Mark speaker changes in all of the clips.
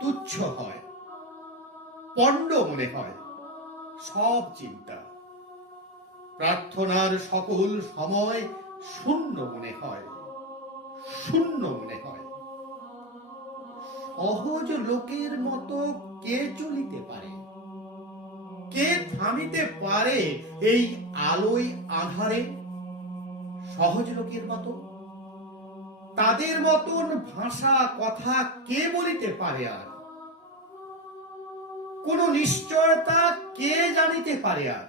Speaker 1: তুচ্ছ হয়, পণ্ড মনে হয়, সব চিন্তা। প্রার্থনার সকল সময় শূন্য মনে হয়, শূন্য মনে হয়। সহজ লোকের মতো কে চলিতে পারে? কে থামিতে পারে এই আলোয় আধারে? সহজ লোকের মতো তাদের মতন ভাষা, কথা কে বলিতে পারে আর? কোন নিশ্চয়তা কে জানিতে পারে আর?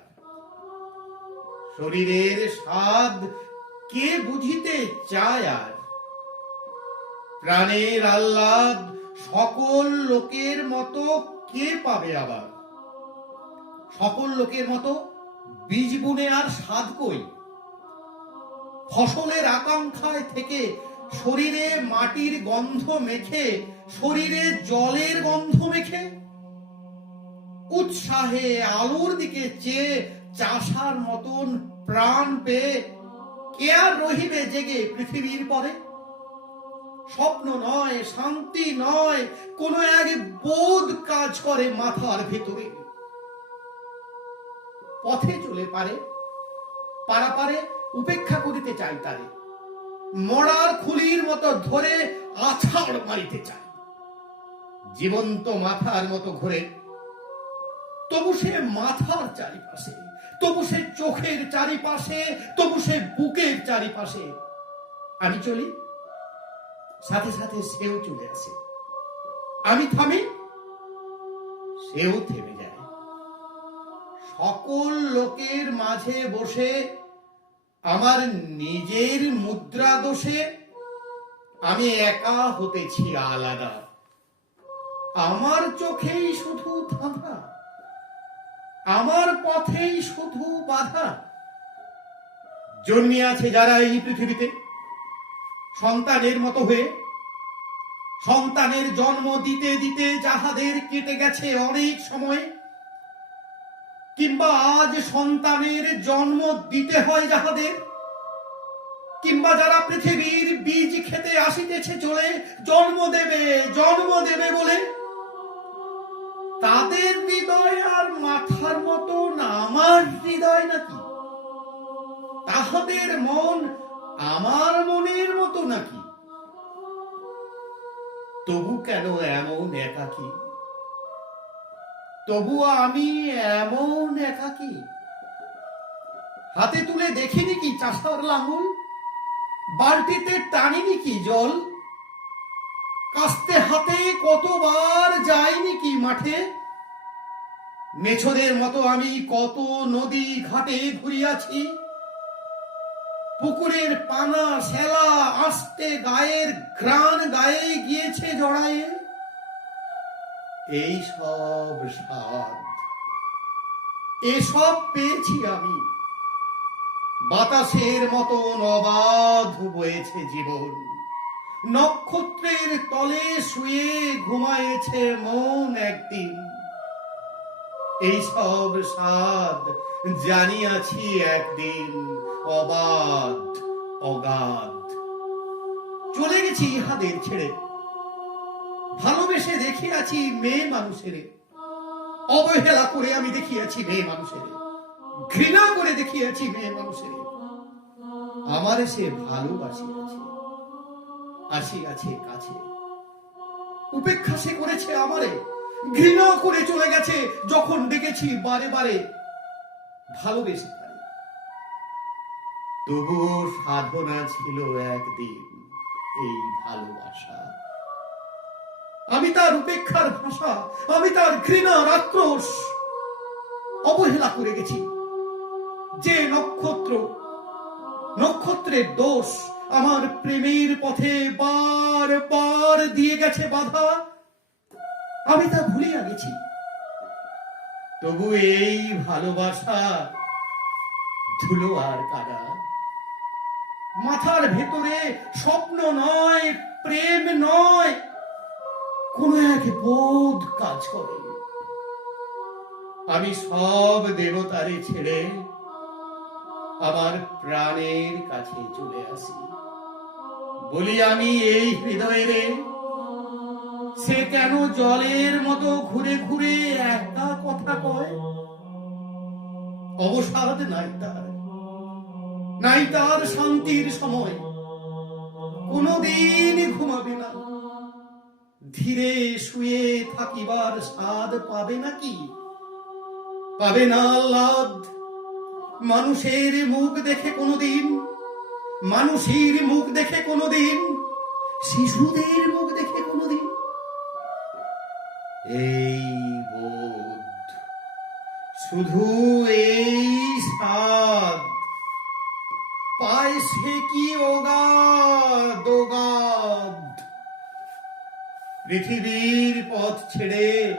Speaker 1: শরীরের স্বাদ কে বুঝিতে চায় আর? প্রাণের আহ্লাদ সকল লোকের মতো কে পাবে আবার? সকল লোকের মতো বীজ বুনে আর স্বাদ কই? ফসলের আকাঙ্ক্ষায় থেকে শরীরে মাটির গন্ধ মেখে, শরীরে জলের গন্ধ মেখে। উৎসাহে আলোর দিকে চেয়ে চাষার মতন প্রাণ পেয়ে কে আর রহিবে জেগে পৃথিবীর পরে? স্বপ্ন নয়, শান্তি নয়, কোন এক বোধ কাজ করে মাথার ভেতরে। পথে চলে পারে, পারাপারে উপেক্ষা করিতে চাই তারে। মরার খুলির মতো ধরে আছাড় মারিতে চায়। জীবন্ত মাথার মতো ঘুরে। তবু সে মাথার চারিপাশে, তবু সে চোখের চারিপাশে, তবু সে বুকের চারিপাশে। আমি চলি, সাথে সাথে সেও চলে আসে। আমি থামি, সেও থেমে যায়। সকল লোকের মাঝে বসে আমার নিজের মুদ্রা দোষে আমি একা হতেছি আলাদা। আমার চোখেই শুধু ধাঁধা, আমার পথেই শুধু বাধা। জন্মিয়াছে যারা এই পৃথিবীতে, সন্তানের মতো হয়ে, সন্তানের জন্ম দিতে দিতে যাহাদের কেটে গেছে অনেক সময়। কিংবা আজ সন্তানের জন্ম দিতে হয় যাহাদের, কিংবা যারা পৃথিবীর বীজ খেতে আসিতেছে চলে, জন্ম দেবে জন্ম দেবে বলে, তাদের হৃদয় আর মাথার মতন আমার হৃদয় নাকি? তাহাদের মন আমার মনের মতো নাকি? তবু কেন এমন একাকী? তবু আমি এমন একাকী হাতে তুলে দেখিনি কি চাষার লাঙ্গল বালতিতে টানিনি কি জল? কাস্তে হাতে কতবার যাইনি কি মাঠে? মেছদের মতো আমি কত নদী ঘাটে ঘুরিয়াছি। পুকুরের পানা শ্যালা আস্তে গায়ের ঘ্রাণ গায়ে গিয়েছে জড়ায়ে। এই সব স্বাদ। এসব পেয়েছি আমি। বাতাসের মতন অবাধ বয়েছে জীবন। নক্ষত্রের তলে শুয়ে ঘুমায়েছে মন একদিন। এই সব স্বাদ জানিয়াছি একদিন, অবাধ, অগাধ। চলে গেছি ইহাদের ছেড়ে। ভালোবেসে দেখিয়াছি মেয়ে মানুষের। অবহেলা করে আমি দেখিয়াছি মেয়ে মানুষের। ঘৃণা করে দেখিয়াছি মেয়ে মানুষের। আমার সে ভালোবাসিয়াছে। আসিয়াছে কাছে। উপেক্ষা সে করেছে আমারে। ঘৃণা করে চলে গেছে যখন ডেকেছি বারে বারে ভালোবেসে তবুও সাধনা ছিল একদিন এই ভালোবাসা। আমি তার উপেক্ষার ভাষা, আমি তার ঘৃণার আক্রোশ অবহেলা করে গেছি। যে নক্ষত্র, নক্ষত্রের দোষ আমার প্রেমের পথে বার বার দিয়ে গেছে বাধা, আমি তা ভুলিয়া গেছি। তবু এই ভালোবাসা ধুলো আর কাদা। মাথার ভেতরে স্বপ্ন নয়, প্রেম নয় কোন এক বোধ কাজ করে। আমি সব দেবতারে ছেড়ে আমার প্রাণের কাছে চলে আসি। বলি, আমি এই হৃদয়েরে সে কেন জলের মতো ঘুরে ঘুরে একটা কথা কয়? অবসাদ নাই তার নাই তার শান্তির সময়। কোনদিন ঘুমাবে না। ধীরে শুয়ে থাকিবার স্বাদ পাবে নাকি? পাবে না আহ্লাদ? মানুষের মুখ দেখে কোনদিন, মানুষের মুখ দেখে কোনদিন, শিশুদের মুখ দেখে কোনদিন? এই বোধ, শুধু এই স্বাদ। পায় সে কি ওগা ওগাদ পৃথিবীর পথ ছেড়ে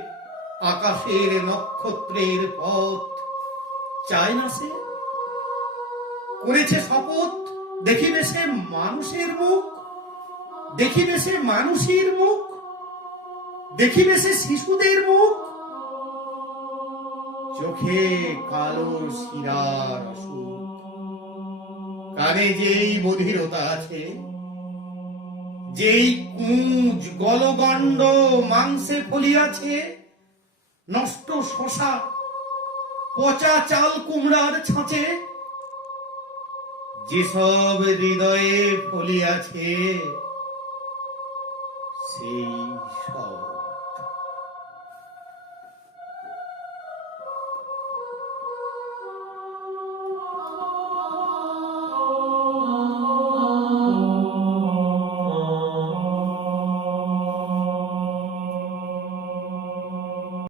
Speaker 1: আকাশের নক্ষত্রের পথ। চায় না সে? করেছে শপথ? দেখিবে সে মানুষের মুখ? দেখিবে সে মানুষের মুখ? দেখিবে সে শিশুদের মুখ? চোখে কালো শিরার সুখ কানে যেই বধিরতা আছে যেই কুঁজ গলগণ্ড মাংসে ফলিয়াছে, নষ্ট শশা, পচা চাল কুমড়ার ছাঁচে, যেসব হৃদয়ে ফলিয়াছে, সেই